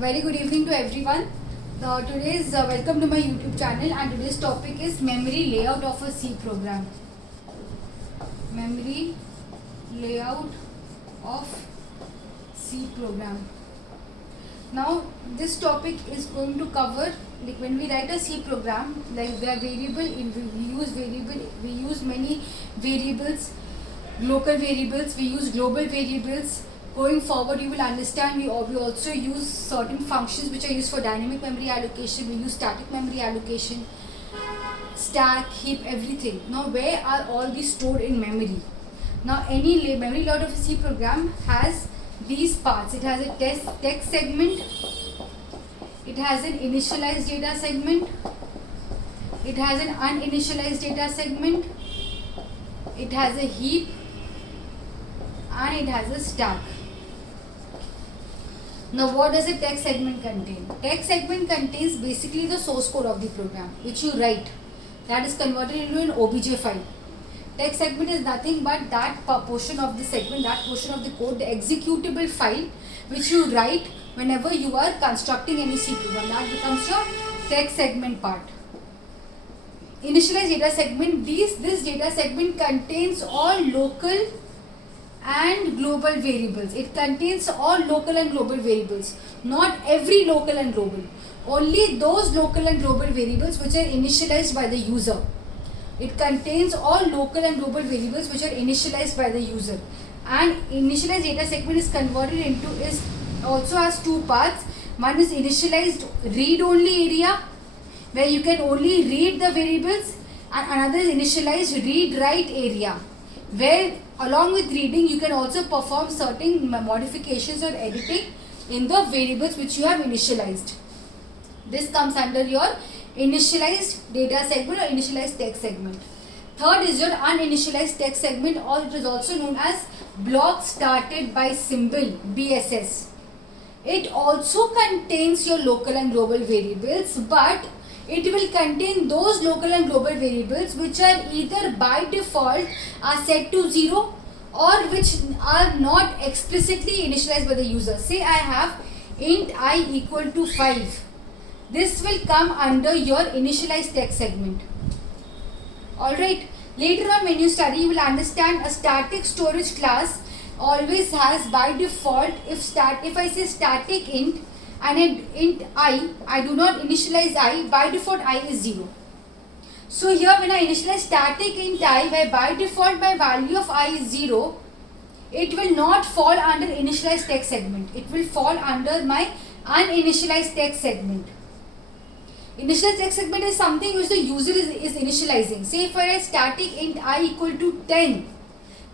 Very good evening to everyone. Today's welcome to my YouTube channel, and today's topic is memory layout of a C program. Memory layout of C program. Now this topic is going to cover, like when we write a C program, like there are we use many variables, local variables, we use global variables. Going forward, you will understand we also use certain functions which are used for dynamic memory allocation. We use static memory allocation, stack, heap, everything. Now where are all these stored in memory? Now any memory layout of a C program has these parts. It has a text segment, it has an initialized data segment, it has an uninitialized data segment, it has a heap, and it has a stack. Now what does a text segment contain? Text segment contains basically the source code of the program which you write, that is converted into an OBJ file. Text segment is nothing but that portion of the segment, that portion of the code, the executable file which you write whenever you are constructing any C program. That becomes your text segment part. Initialized data segment, this data segment contains all local and global variables. It contains all local and global variables, not every local and global, only those local and global variables which are initialized by the user. It contains all local and global variables which are initialized by the user. And initialized data segment is converted into, is also has two parts. One is initialized read only area where you can only read the variables, and another is initialized read write area where along with reading you can also perform certain modifications or editing in the variables which you have initialized. This comes under your initialized data segment or initialized text segment. Third is your uninitialized text segment, or it is also known as block started by symbol, BSS. It also contains your local and global variables, but it will contain those local and global variables which are either by default are set to 0 or which are not explicitly initialized by the user. Say I have int I equal to 5. This will come under your initialized text segment. Alright, later on when you study you will understand a static storage class always has by default, if I say static int and int I do not initialize I, by default I is 0. So here when I initialize static int I, where by default my value of I is 0, it will not fall under initialized text segment. It will fall under my uninitialized text segment. Initialized text segment is something which the user is initializing. Say if I write static int I equal to 10,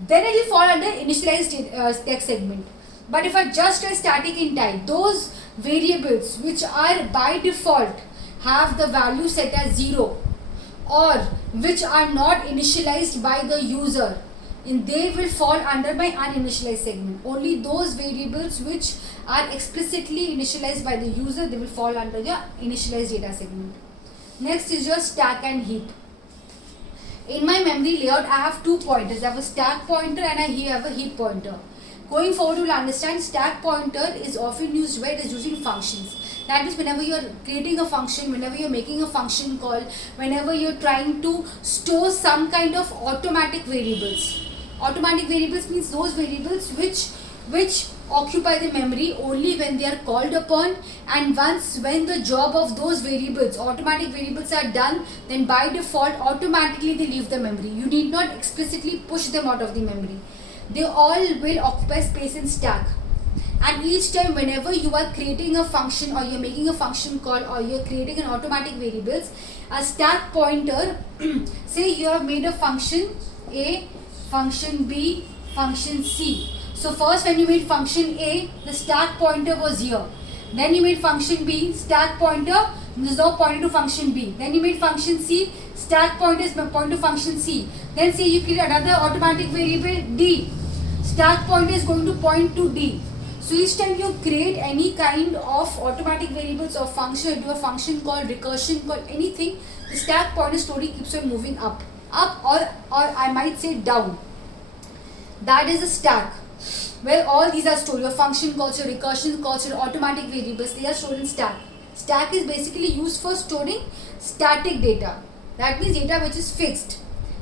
then it will fall under initialized text segment. But if I just write static int I, those variables which are by default have the value set as 0 or which are not initialized by the user, and they will fall under my uninitialized segment. Only those variables which are explicitly initialized by the user, they will fall under your initialized data segment. Next is your stack and heap. In my memory layout I have two pointers. I have a stack pointer and I have a heap pointer. Going forward, you will understand stack pointer is often used where it is using functions. That is, whenever you are creating a function, whenever you are making a function call, whenever you are trying to store some kind of automatic variables. Automatic variables means those variables which occupy the memory only when they are called upon, and when the job of those variables, automatic variables, are done, then by default automatically they leave the memory. You need not explicitly push them out of the memory. They all will occupy space in stack, and each time whenever you are creating a function or you are making a function call or you are creating an automatic variables, a stack pointer say you have made a function A, function B, function C. So first when you made function A, the stack pointer was here. Then you made function B, stack pointer is now pointing to function B. Then you made function C, stack pointer is pointing to function C. Then say you create another automatic variable D, stack pointer is going to point to D. So each time you create any kind of automatic variables or function, or do a function call, recursion call, anything, the stack pointer slowly keeps on moving up or I might say down. That is a stack. where all these are stored. Your function calls, your recursion calls, your automatic variables, they are stored in stack. Stack is basically used for storing static data. That means data which is fixed.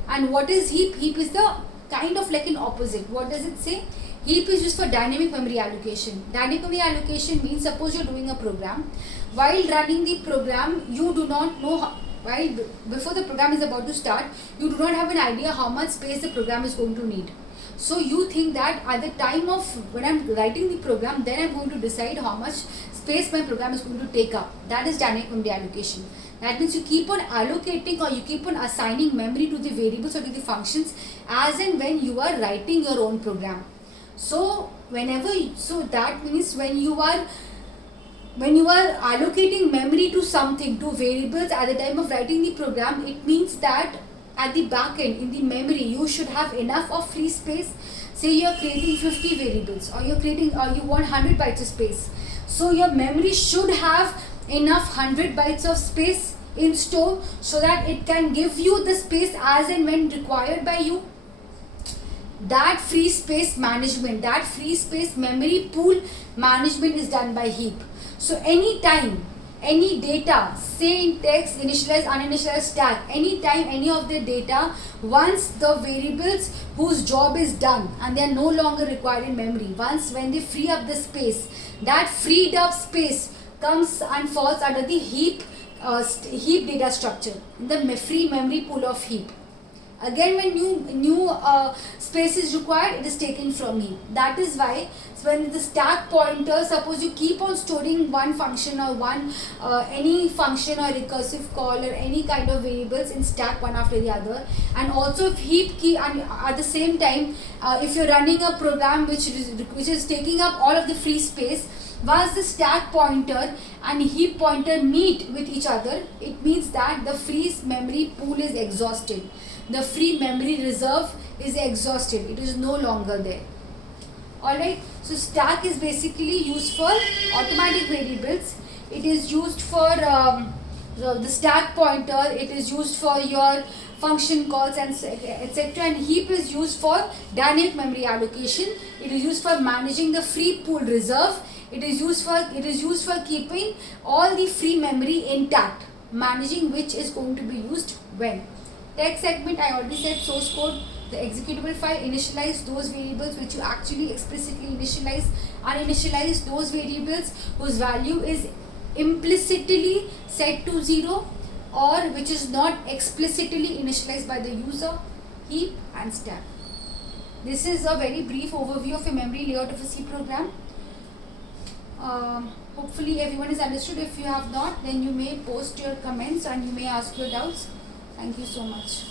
And what is heap? Heap is the kind of like an opposite. What does it say? Heap is used for dynamic memory allocation. Dynamic memory allocation means suppose you're doing a program. While running the program, you do not know while before the program is about to start, you do not have an idea how much space the program is going to need. So you think that at the time of when I'm writing the program, then I'm going to decide how much space my program is going to take up. That is dynamic memory allocation. That means you keep on allocating or you keep on assigning memory to the variables or to the functions as and when you are writing your own program. So that means when you are allocating memory to something, to variables at the time of writing the program, it means that at the back end in the memory you should have enough of free space. Say you are creating 50 variables or you want 100 bytes of space. So your memory should have enough 100 bytes of space in store so that it can give you the space as and when required by you. That free space management, that free space memory pool management is done by heap. So anytime any data, say in text, initialized, uninitialized, stack, anytime any of the data, once the variables whose job is done and they are no longer required in memory, when they free up the space, that freed up space comes and falls under the heap data structure, the free memory pool of heap. Again, when new space is required, it is taken from heap. That is why when the stack pointer, suppose you keep on storing one function or any function or recursive call or any kind of variables in stack one after the other, and also if heap key, and at the same time if you're running a program which is taking up all of the free space, once the stack pointer and heap pointer meet with each other, it means that the free memory pool is exhausted. The free memory reserve is exhausted. It is no longer there. Alright, so stack is basically used for automatic variables. It is used for the stack pointer. It is used for your function calls and etc. And heap is used for dynamic memory allocation. It is used for managing the free pool reserve. It is used for keeping all the free memory intact, managing which is going to be used when. Text segment, I already said source code, the executable file, initialize those variables which you actually explicitly initialize, uninitialize those variables whose value is implicitly set to 0 or which is not explicitly initialized by the user, heap and stack. This is a very brief overview of a memory layout of a C program. Hopefully everyone is understood. If you have not, then you may post your comments and you may ask your doubts. Thank you so much.